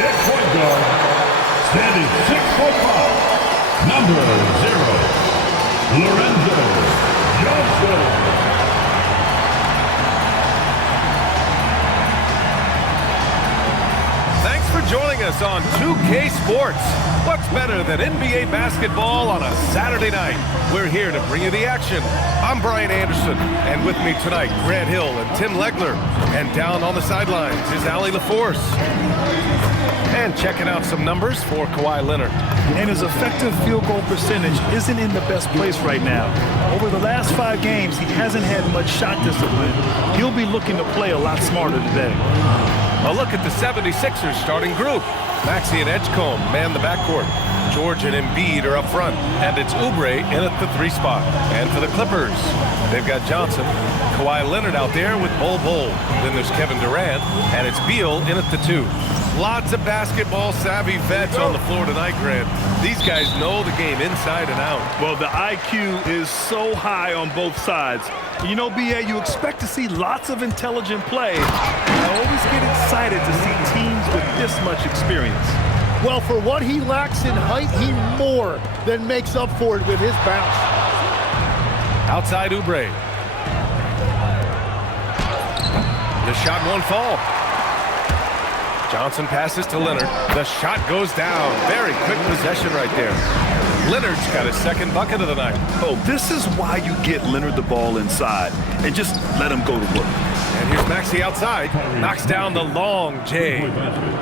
At point guard, standing 6'5", number 0, Lorenzo Johnson. Thanks for joining us on 2K Sports. What's better than NBA basketball on a Saturday night? We're here to bring you the action. I'm Brian Anderson, and with me tonight, Grant Hill and Tim Legler. And down on the sidelines is Allie LaForce. And checking out some numbers for Kawhi Leonard. And his effective field goal percentage isn't in the best place right now. Over the last 5 games, he hasn't had much shot discipline. He'll be looking to play a lot smarter today. A look at the 76ers starting group. Maxey and Edgecombe man the backcourt. George and Embiid are up front. And it's Oubre in at the 3 spot. And for the Clippers, they've got Johnson. Kawhi Leonard out there with Bol. Then there's Kevin Durant. And it's Beal in at the 2. Lots of basketball-savvy vets on the floor tonight, Grant. These guys know the game inside and out. Well, the IQ is so high on both sides. You know, B.A., you expect to see lots of intelligent play. I always get excited to see teams with this much experience. Well, for what he lacks in height, he more than makes up for it with his bounce. Outside Oubre. The shot won't fall. Johnson passes to Leonard. The shot goes down. Very quick possession right there. Leonard's got his second bucket of the night. Oh, this is why you get Leonard the ball inside and just let him go to work. And here's Maxey outside. Knocks down the long J.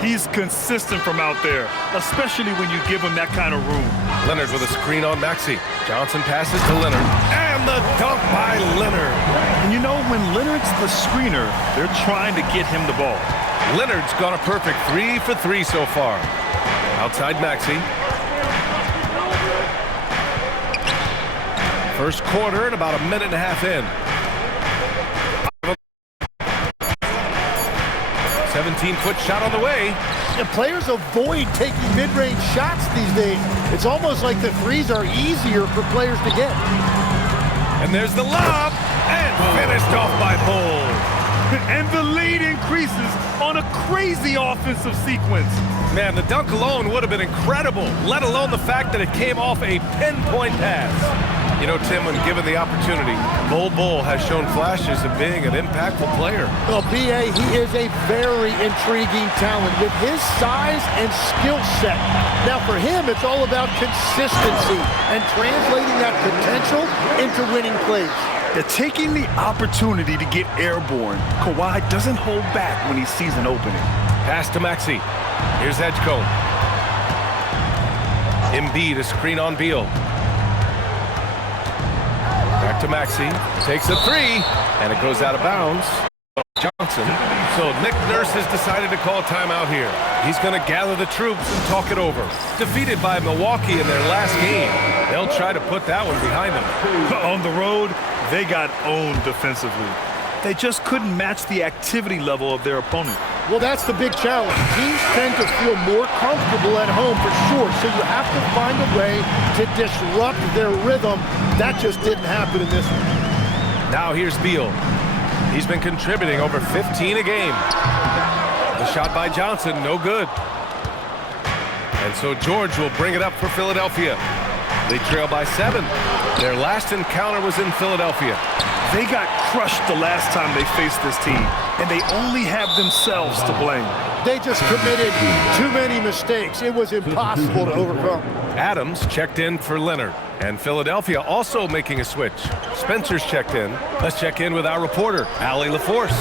He's consistent from out there, especially when you give him that kind of room. Leonard with a screen on Maxey. Johnson passes to Leonard. And the dunk by Leonard. And you know, when Leonard's the screener, they're trying to get him the ball. Leonard's got a perfect 3 for 3 so far. Outside Maxey. First quarter and about a minute and a half in. 17-foot shot on the way. The players avoid taking mid-range shots these days. It's almost like the threes are easier for players to get. And there's the lob. And finished off by Bol. And the lead increases on a crazy offensive sequence. Man, the dunk alone would have been incredible, let alone the fact that it came off a pinpoint pass. You know, Tim, when given the opportunity, Bol has shown flashes of being an impactful player. Well, B.A., he is a very intriguing talent with his size and skill set. Now, for him, it's all about consistency and translating that potential into winning plays. They're taking the opportunity to get airborne. Kawhi doesn't hold back when he sees an opening. Pass to Maxey. Here's Edgecombe. Embiid, a screen on Beal. Back to Maxey. Takes a 3, and it goes out of bounds. Johnson. So Nick Nurse has decided to call timeout here. He's going to gather the troops and talk it over. Defeated by Milwaukee in their last game, they'll try to put that one behind them. On the road, they got owned defensively. They just couldn't match the activity level of their opponent. Well, that's the big challenge. Teams tend to feel more comfortable at home for sure, so you have to find a way to disrupt their rhythm. That just didn't happen in this one. Now here's Beal. He's been contributing over 15 a game. The shot by Johnson, no good. And so George will bring it up for Philadelphia. They trail by 7. Their last encounter was in Philadelphia. They got crushed the last time they faced this team, and they only have themselves to blame. They just committed too many mistakes. It was impossible to overcome. Adams checked in for Leonard, and Philadelphia also making a switch. Spencer's checked in. Let's check in with our reporter, Allie LaForce.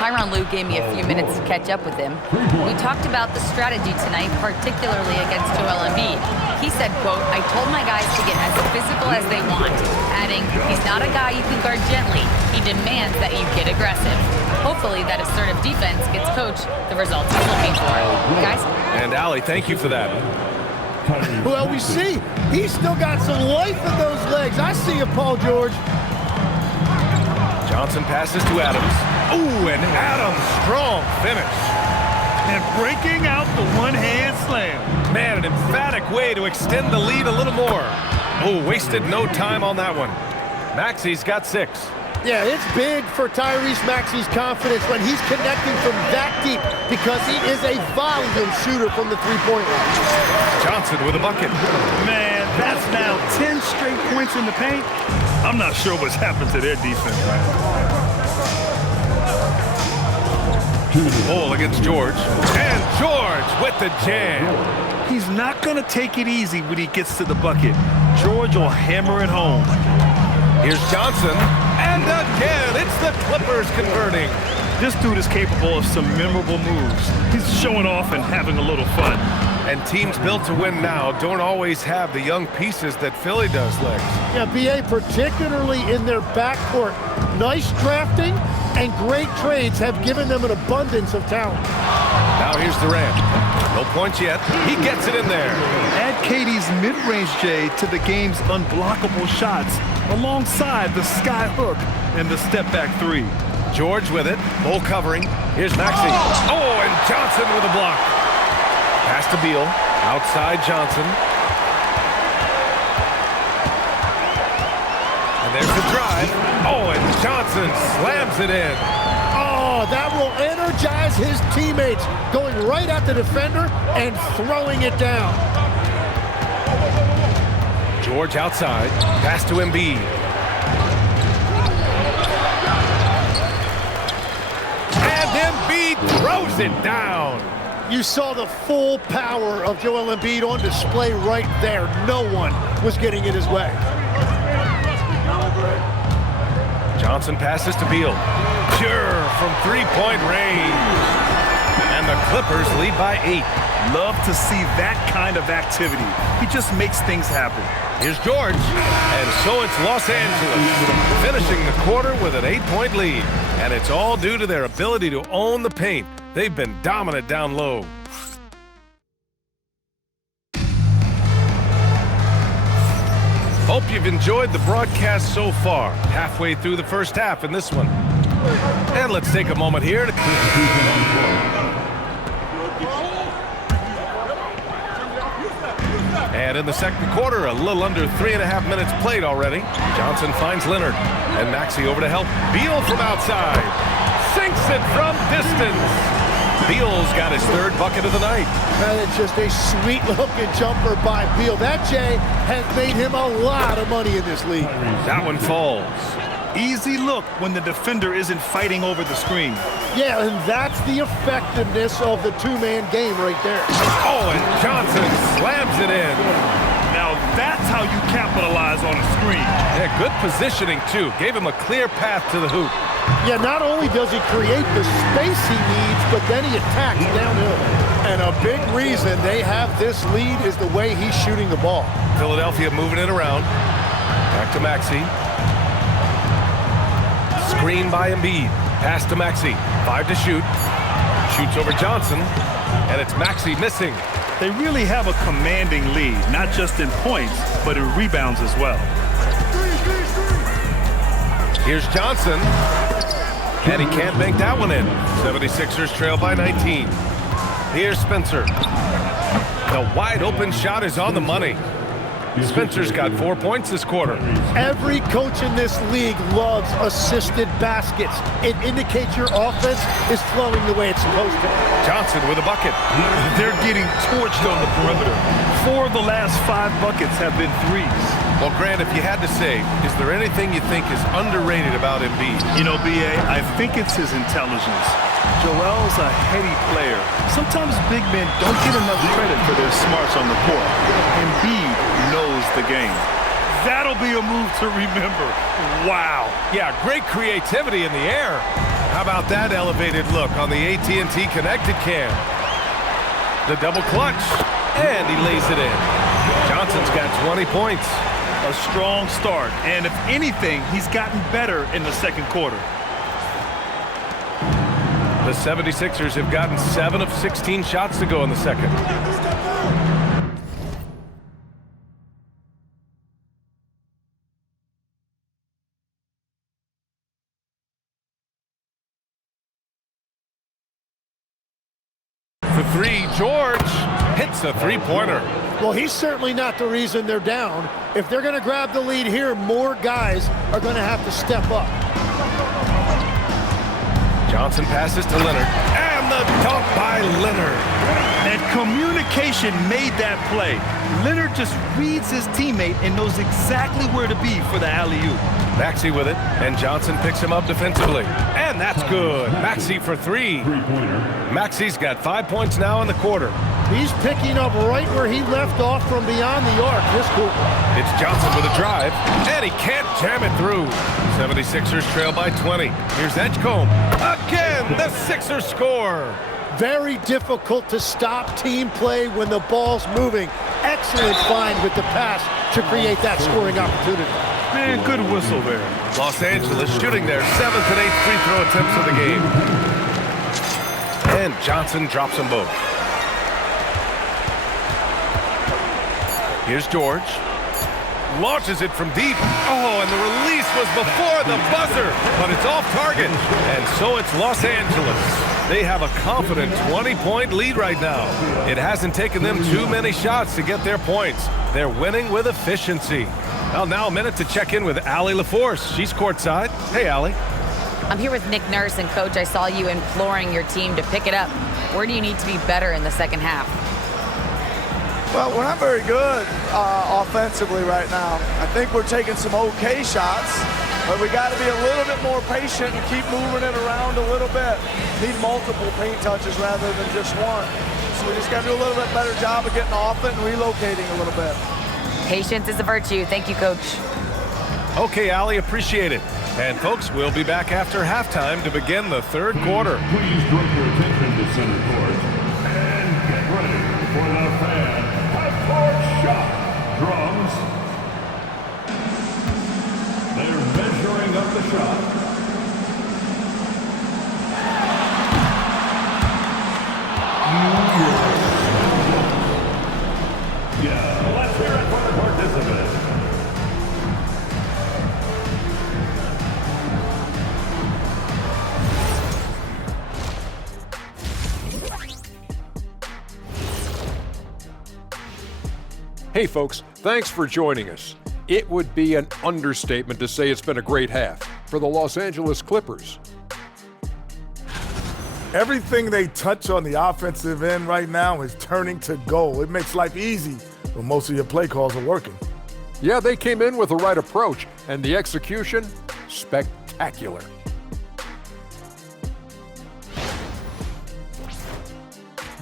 Tyronn Lue gave me a few minutes to catch up with him. We talked about the strategy tonight, particularly against Joel Embiid. He said, quote, "I told my guys to get as physical as they want," adding, "He's not a guy you can guard gently. He demands that you get aggressive." Hopefully that assertive defense gets coach the results he's looking for. Guys? And Allie, thank you for that. Well, we see he's still got some life in those legs. I see you, Paul George. Johnson passes to Adams. Ooh, and Adams, strong finish. And breaking out the one-hand slam. Man, an emphatic way to extend the lead a little more. Oh, wasted no time on that one. Maxey's got 6. Yeah, it's big for Tyrese Maxey's confidence when he's connecting from that deep because he is a volume shooter from the three-point line. Johnson with a bucket. Man, that's now 10 straight points in the paint. I'm not sure what's happened to their defense, man. Ball against George. And George with the jam. He's not going to take it easy when he gets to the bucket. George will hammer it home. Here's Johnson. And again, it's the Clippers converting. This dude is capable of some memorable moves. He's showing off and having a little fun. And teams built to win now don't always have the young pieces that Philly does, Lex. Yeah, BA, particularly in their backcourt. Nice drafting and great trades have given them an abundance of talent. Now here's Durant. No points yet. He gets it in there. Add KD's mid-range J to the game's unblockable shots alongside the sky hook and the step-back three. George with it. Bull covering. Here's Maxey. Oh, and Johnson with a block. Pass to Beal. Outside Johnson. And there's the drive. Oh, and Johnson slams it in. Oh, that will energize his teammates, going right at the defender and throwing it down. George outside. Pass to Embiid. And Embiid throws it down. You saw the full power of Joel Embiid on display right there. No one was getting in his way. Johnson passes to Beal. Pure from three-point range. And the Clippers lead by 8. Love to see that kind of activity. He just makes things happen. Here's George. And so it's Los Angeles finishing the quarter with an 8-point lead. And it's all due to their ability to own the paint. They've been dominant down low. Hope you've enjoyed the broadcast so far. Halfway through the first half in this one. And let's take a moment here to... And in the second quarter, a little under 3.5 minutes played already. Johnson finds Leonard. And Maxey over to help. Beal from outside. Sinks it from distance. Beal's got his third bucket of the night. That is just a sweet-looking jumper by Beal. That, Jay, has made him a lot of money in this league. That one falls. Easy look when the defender isn't fighting over the screen. Yeah, and that's the effectiveness of the two-man game right there. Oh, and Johnson slams it in. Now that's how you capitalize on a screen. Yeah, good positioning, too. Gave him a clear path to the hoop. Yeah, not only does he create the space he needs, but then he attacks downhill. And a big reason they have this lead is the way he's shooting the ball. Philadelphia moving it around. Back to Maxey. Screen by Embiid. Pass to Maxey. 5 to shoot. Shoots over Johnson. And it's Maxey missing. They really have a commanding lead, not just in points, but in rebounds as well. Here's Johnson. And he can't bank that one in. 76ers trail by 19. Here's Spencer. The wide open shot is on the money. Spencer's got 4 points this quarter. Every coach in this league loves assisted baskets. It indicates your offense is flowing the way it's supposed to. Johnson with a bucket. They're getting torched on the perimeter. 4 of the last 5 buckets have been threes. Well, Grant, if you had to say, is there anything you think is underrated about Embiid? You know, B.A., I think it's his intelligence. Joel's a heady player. Sometimes big men don't get enough credit for their smarts on the court. Embiid knows the game. That'll be a move to remember. Wow. Yeah, great creativity in the air. How about that elevated look on the AT&T Connected Cam? The double clutch, and he lays it in. Johnson's got 20 points. A strong start, and if anything, he's gotten better in the second quarter. The 76ers have gotten 7 of 16 shots to go in the second. For 3, George hits a three-pointer. Well, he's certainly not the reason they're down. If they're going to grab the lead here, more guys are going to have to step up. Johnson passes to Leonard. And the dunk by Leonard. And communication made that play. Leonard just reads his teammate and knows exactly where to be for the alley-oop. Maxey with it, and Johnson picks him up defensively. And that's good. Maxey for three. Maxey's got 5 points now in the quarter. He's picking up right where he left off from beyond the arc this quarter. It's Johnson with a drive, and he can't jam it through. 76ers trail by 20. Here's Edgecombe. Again, the Sixers score. Very difficult to stop team play when the ball's moving. Excellent find with the pass to create that scoring opportunity. Man, good whistle there. Los Angeles shooting their 7th and 8th free throw attempts of the game. And Johnson drops them both. Here's George. Launches it from deep. Oh, and the release was before the buzzer, but it's off target. And so it's Los Angeles. They have a confident 20-point lead right now. It hasn't taken them too many shots to get their points. They're winning with efficiency. Well, now a minute to check in with Allie LaForce. She's courtside. Hey, Allie. I'm here with Nick Nurse, and Coach, I saw you imploring your team to pick it up. Where do you need to be better in the second half? Well, we're not very good offensively right now. I think we're taking some okay shots, but we got to be a little bit more patient and keep moving it around a little bit. Need multiple paint touches rather than just one. So we just got to do a little bit better job of getting off it and relocating a little bit. Patience is a virtue. Thank you, Coach. Okay, Allie, appreciate it. And folks, we'll be back after halftime to begin the third quarter. Please direct your attention to center court and get ready for the fan half-court shot. Drums. They're measuring up the shot. Yeah, let's hear it for the participants. Hey folks, thanks for joining us. It would be an understatement to say it's been a great half for the Los Angeles Clippers. Everything they touch on the offensive end right now is turning to goal. It makes life easy when most of your play calls are working. Yeah, they came in with the right approach, and the execution, spectacular.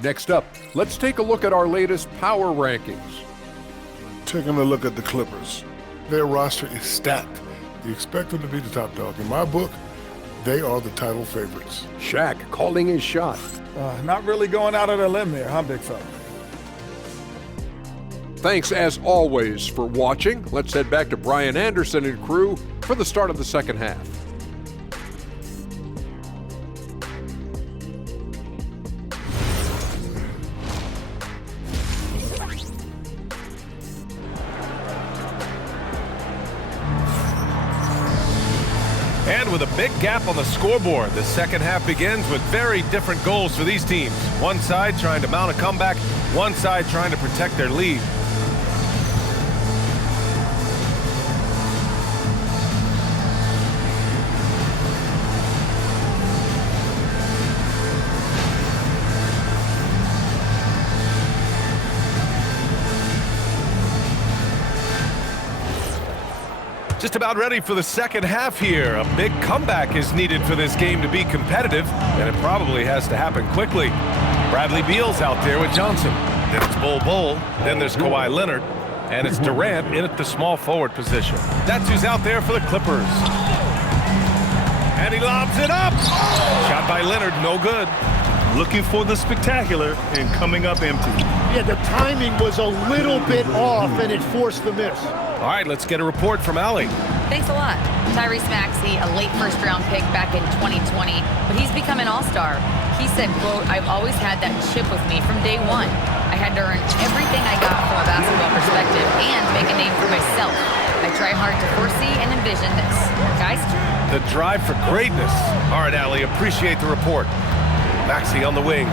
Next up, let's take a look at our latest power rankings. Taking a look at the Clippers. Their roster is stacked. You expect them to be the top dog. In my book, they are the title favorites. Shaq calling his shot. Not really going out on a limb there, huh, big fella? Thanks as always for watching. Let's head back to Brian Anderson and crew for the start of the second half. And with a big gap on the scoreboard, the second half begins with very different goals for these teams. One side trying to mount a comeback, one side trying to protect their lead. Just about ready for the second half here. A big comeback is needed for this game to be competitive, and it probably has to happen quickly. Bradley Beal's out there with Johnson. Then it's Bol, then there's Kawhi Leonard, and it's Durant in at the small forward position. That's who's out there for the Clippers. And he lobs it up. Shot by Leonard, no good. Looking for the spectacular and coming up empty. Yeah, the timing was a little bit off, and it forced the miss. All right, let's get a report from Allie. Thanks a lot. Tyrese Maxey, a late first-round pick back in 2020, but he's become an all-star. He said, quote, "I've always had that chip with me from day one. I had to earn everything I got from a basketball perspective and make a name for myself. I try hard to foresee and envision this." Guys? The drive for greatness. All right, Allie, appreciate the report. Maxey on the wing.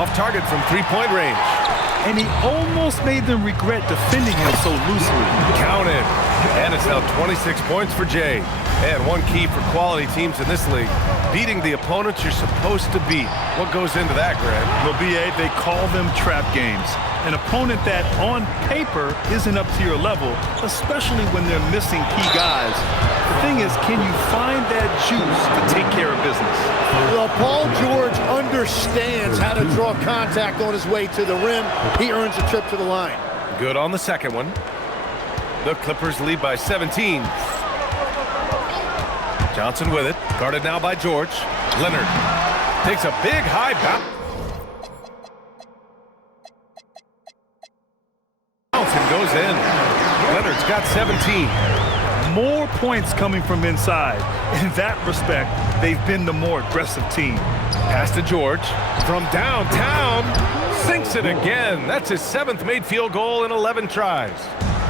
Off target from three-point range. and he almost made them regret defending him so loosely. Counted. And it's now 26 points for Jay. And one key for quality teams in this league, beating the opponents you're supposed to beat. What goes into that, Grant? Well, B.A., they call them trap games. An opponent that, on paper, isn't up to your level, especially when they're missing key guys. The thing is, can you find that juice to take care of business? Well, Paul George understands how to draw contact on his way to the rim. He earns a trip to the line. Good on the second one. The Clippers lead by 17. Johnson with it, guarded now by George. Leonard takes a big high bounce. And goes in. Leonard's got 17. More points coming from inside. In that respect, they've been the more aggressive team. Pass to George from downtown. Sinks it again. That's his 7th made field goal in 11 tries.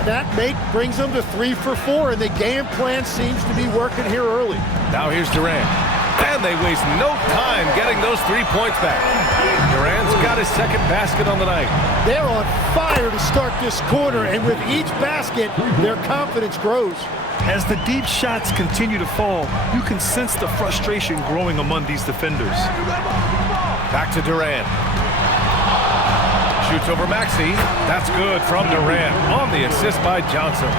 That make brings them to 3 for 4, and the game plan seems to be working here early. Now here's Durant. And they waste no time getting those 3 points back. Durant's got his 2nd basket on the night. They're on fire to start this quarter, and with each basket, their confidence grows. As the deep shots continue to fall, you can sense the frustration growing among these defenders. Back to Durant. Shoots over Maxey. That's good from Durant on the assist by Johnson.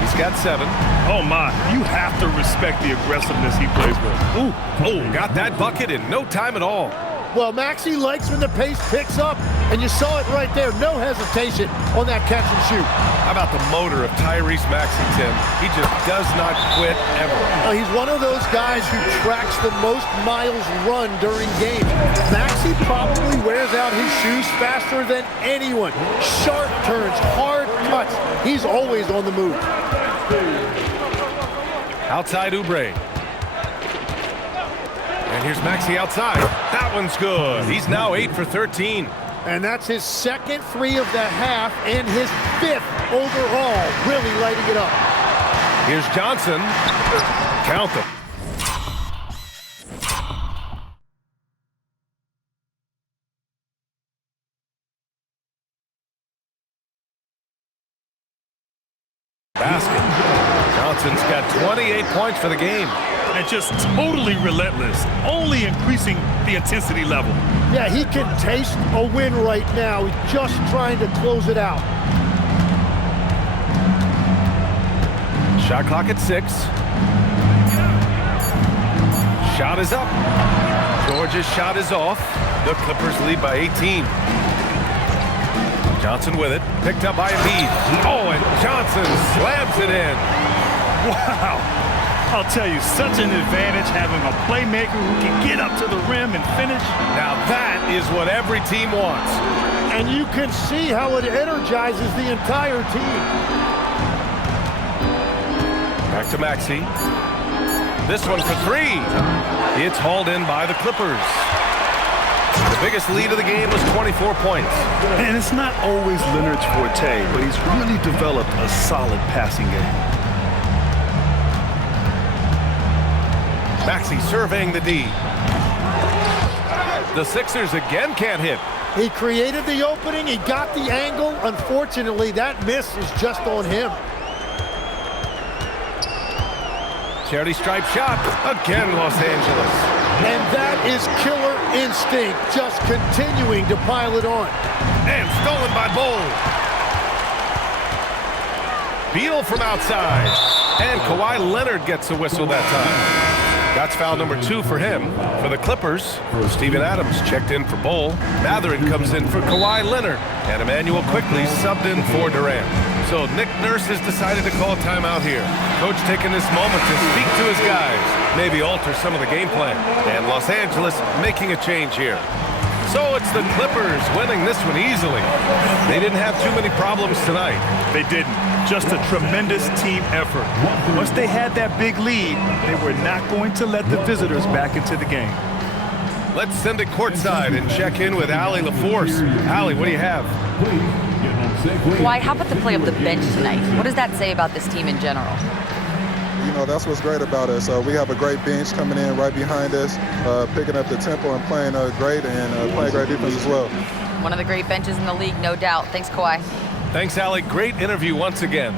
He's got 7. Oh, my. You have to respect the aggressiveness he plays with. Ooh, got that bucket in no time at all. Well, Maxey likes when the pace picks up, and you saw it right there. No hesitation on that catch and shoot. How about the motor of Tyrese Maxey, Tim? He just does not quit ever. He's one of those guys who tracks the most miles run during games. Maxey probably wears out his shoes faster than anyone. Sharp turns, hard cuts. He's always on the move. Outside Oubre. And here's Maxey outside. That one's good. He's now 8 for 13. And that's his 2nd 3 of the half and his 5th overall, really lighting it up. Here's Johnson. Count them. Basket. Johnson's got 28 points for the game. And just totally relentless, only increasing the intensity level. Yeah, he can taste a win right now. He's just trying to close it out. Shot clock at 6. Shot is up. George's shot is off. The Clippers lead by 18. Johnson with it, picked up by Embiid. Oh, and Johnson slams it in. Wow. I'll tell you, such an advantage having a playmaker who can get up to the rim and finish. Now that is what every team wants. And you can see how it energizes the entire team. Back to Maxey. This one for 3. It's hauled in by the Clippers. The biggest lead of the game was 24 points. And it's not always Leonard's forte, but he's really developed a solid passing game. Maxey surveying the D. The Sixers again can't hit. He created the opening. He got the angle. Unfortunately, that miss is just on him. Charity stripe shot. Again, Los Angeles. And that is killer instinct, just continuing to pile it on. And stolen by Bull. Beal from outside. And Kawhi Leonard gets a whistle that time. That's foul number 2 for him. For the Clippers, Steven Adams checked in for Bull. Mathurin comes in for Kawhi Leonard. And Emmanuel quickly subbed in for Durant. So Nick Nurse has decided to call a timeout here. Coach taking this moment to speak to his guys, maybe alter some of the game plan. And Los Angeles making a change here. So it's the Clippers winning this one easily. They didn't have too many problems tonight. They didn't. Just a tremendous team effort. Once they had that big lead, they were not going to let the visitors back into the game. Let's send it courtside and check in with Allie LaForce. Allie, what do you have? Why, how about the play of the bench tonight? What does that say about this team in general? You know, that's what's great about us. We have a great bench coming in right behind us, picking up the tempo and playing great and playing great defense as well. One of the great benches in the league, no doubt. Thanks, Kawhi. Thanks, Allie. Great interview once again.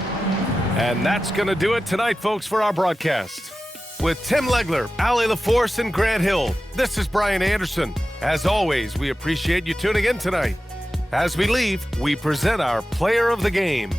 And that's going to do it tonight, folks, for our broadcast. With Tim Legler, Allie LaForce, and Grant Hill, this is Brian Anderson. As always, we appreciate you tuning in tonight. As we leave, we present our player of the game.